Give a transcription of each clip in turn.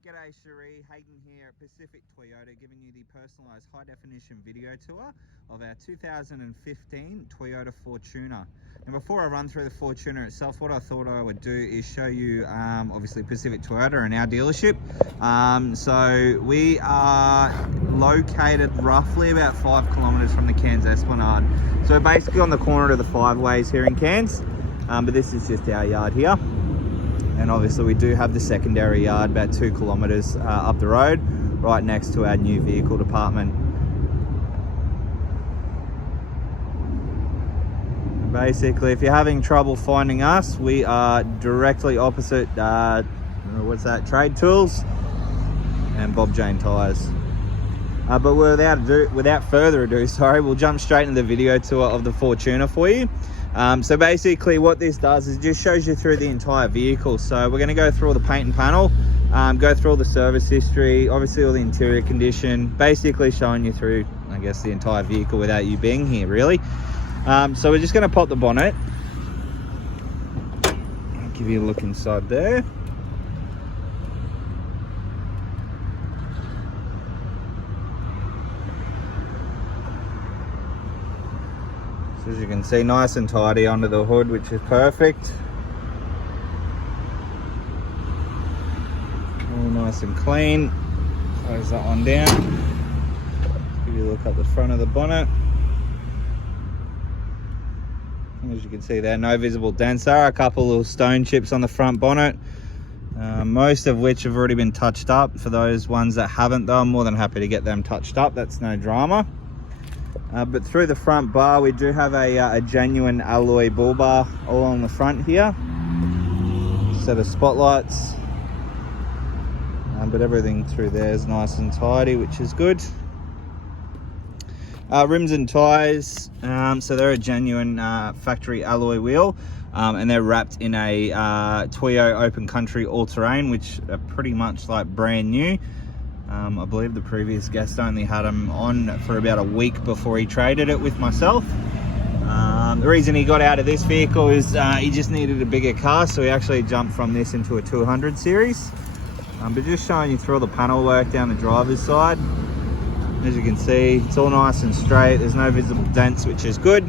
G'day Cherie, Hayden here at Pacific Toyota, giving you the personalised high-definition video tour of our 2015 Toyota Fortuner. And before I run through the Fortuner itself, what I thought I would do is show you obviously Pacific Toyota and our dealership. So we are located roughly about 5 kilometres from the Cairns Esplanade. So we're basically on the corner of the 5 ways here in Cairns, but this is just our yard here. And obviously we do have the secondary yard about 2 kilometres up the road, right next to our new vehicle department. And basically, if you're having trouble finding us, we are directly opposite, Trade Tools and Bob Jane Tyres. But without further ado, we'll jump straight into the video tour of the Fortuner for you. So basically what this does is it just shows you through the entire vehicle. So we're going to go through all the paint and panel, go through all the service history, obviously all the interior condition, basically showing you through, I guess, the entire vehicle without you being here really. So we're just going to pop the bonnet. I'll give you a look inside there. So as you can see, nice and tidy under the hood, which is perfect. All nice and clean. Close that one down. Give you a look at the front of the bonnet. As you can see there, no visible dents. There are a couple little stone chips on the front bonnet, most of which have already been touched up. For those ones that haven't though, I'm more than happy to get them touched up. That's no drama. But through the front bar, we do have a genuine alloy bull bar all on the front here. Set of spotlights. But everything through there is nice and tidy, which is good. Rims and tyres, so they're a genuine factory alloy wheel, and they're wrapped in a Toyo Open Country all-terrain, which are pretty much like brand new. I believe the previous guest only had them on for about a week before he traded it with myself. The reason he got out of this vehicle is he just needed a bigger car, so he actually jumped from this into a 200 series. But just showing you through all the panel work down the driver's side. As you can see, it's all nice and straight. There's no visible dents, which is good.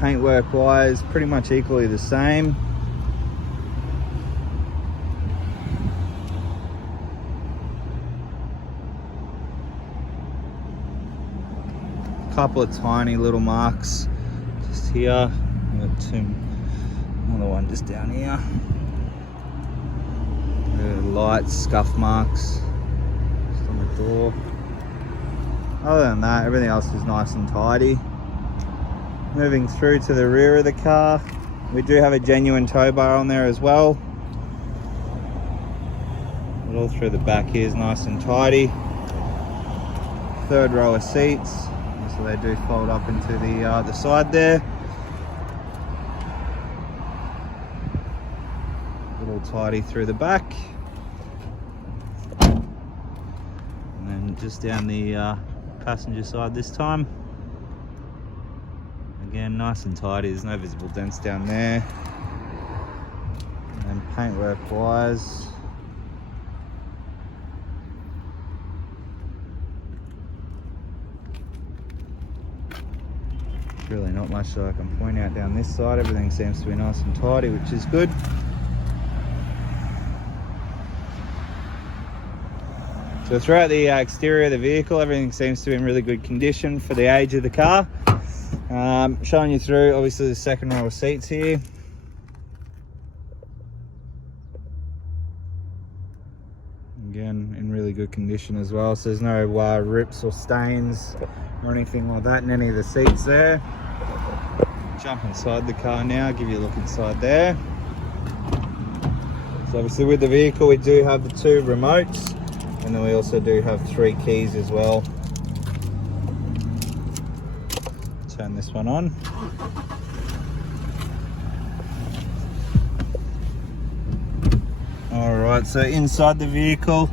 Paintwork wise, pretty much equally the same. Couple of tiny little marks just here. We've got another one just down here. Light scuff marks just on the door. Other than that, everything else is nice and tidy. Moving through to the rear of the car, we do have a genuine tow bar on there as well. But all through the back here is nice and tidy. Third row of seats. So they do fold up into the side there. A little tidy through the back. And then just down the passenger side this time. Again, nice and tidy. There's no visible dents down there. And paintwork wise, really not much that I can point out down this side. Everything seems to be nice and tidy, which is good. So throughout the exterior of the vehicle, everything seems to be in really good condition for the age of the car. Showing you through obviously the second row of seats here. Again, in really good condition as well, so there's no rips or stains or anything like that in any of the seats there. Jump inside the car now, give you a look inside there. So obviously with the vehicle we do have the 2 remotes, and then we also do have 3 keys as well. Turn this one on. Alright, so inside the vehicle,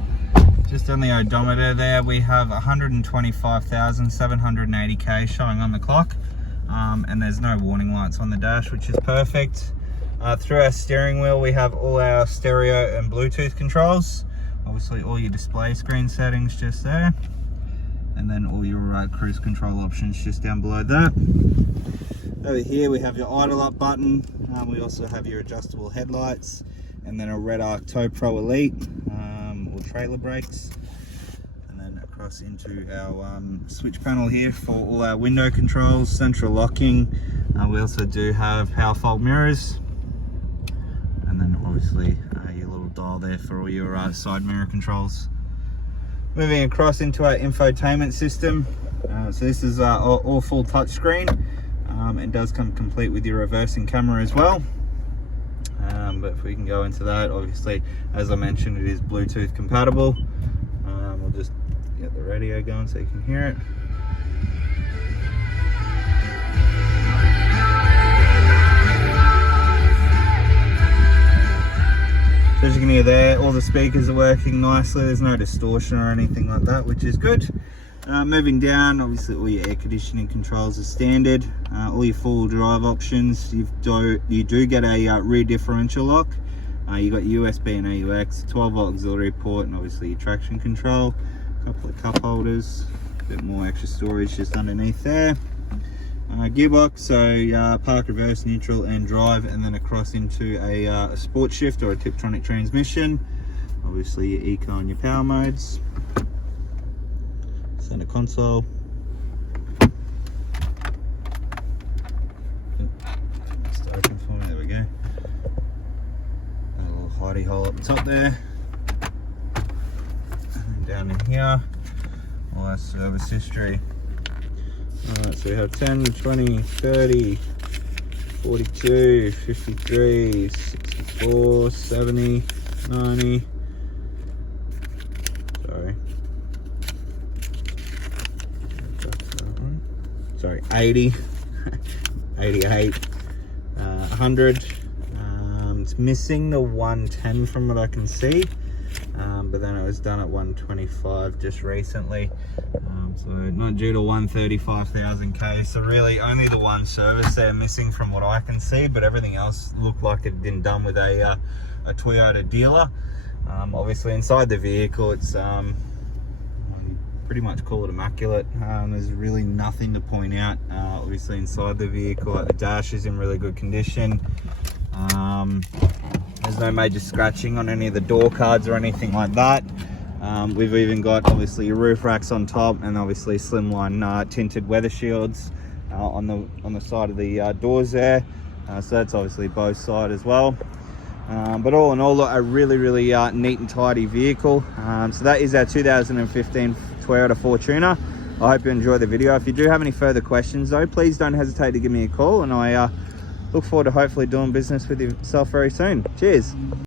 just on the odometer there, we have 125,780 k's showing on the clock, and there's no warning lights on the dash, which is perfect. Through our steering wheel, we have all our stereo and Bluetooth controls. Obviously, all your display screen settings just there. And then all your cruise control options just down below that. Over here, we have your idle up button. We also have your adjustable headlights. And then a Red Arc Tow Pro Elite, or trailer brakes. And then across into our switch panel here for all our window controls, central locking. We also do have power fold mirrors. And then obviously your little dial there for all your side mirror controls. Moving across into our infotainment system. So this is all full touchscreen. It does come complete with your reversing camera as well. But if we can go into that, obviously, as I mentioned, it is Bluetooth compatible. We'll just get the radio going so you can hear it. So as you can hear there, all the speakers are working nicely. There's no distortion or anything like that, which is good. Moving down, obviously all your air conditioning controls are standard. All your four-wheel drive options. You do get a rear differential lock. You got USB and AUX, 12-volt auxiliary port, and obviously your traction control. A couple of cup holders, a bit more extra storage just underneath there. Gearbox, so park, reverse, neutral, and drive, and then across into a sport shift or a Tiptronic transmission. Obviously your eco and your power modes. Center console. Just open for me, there we go. A little hidey hole up the top there. And then down in here, all our service history. Alright, so we have 10, 20, 30, 42, 53, 64, 70, 90. Sorry, 80, 88, 100. It's missing the 110 from what I can see, but then it was done at 125 just recently. So not due to 135,000 K. So really only the one service they're missing from what I can see, but everything else looked like it had been done with a Toyota dealer. Obviously inside the vehicle, it's pretty much call it immaculate. There's really nothing to point out. Obviously inside the vehicle, the dash is in really good condition. There's no major scratching on any of the door cards or anything like that. We've even got obviously your roof racks on top, and obviously slimline tinted weather shields on the side of the doors there. So that's obviously both sides as well. But all in all, a really neat and tidy vehicle. So that is our 2015 Toyota Fortuner. I hope you enjoy the video. If you do have any further questions though, please don't hesitate to give me a call, and I look forward to hopefully doing business with yourself very soon. Cheers.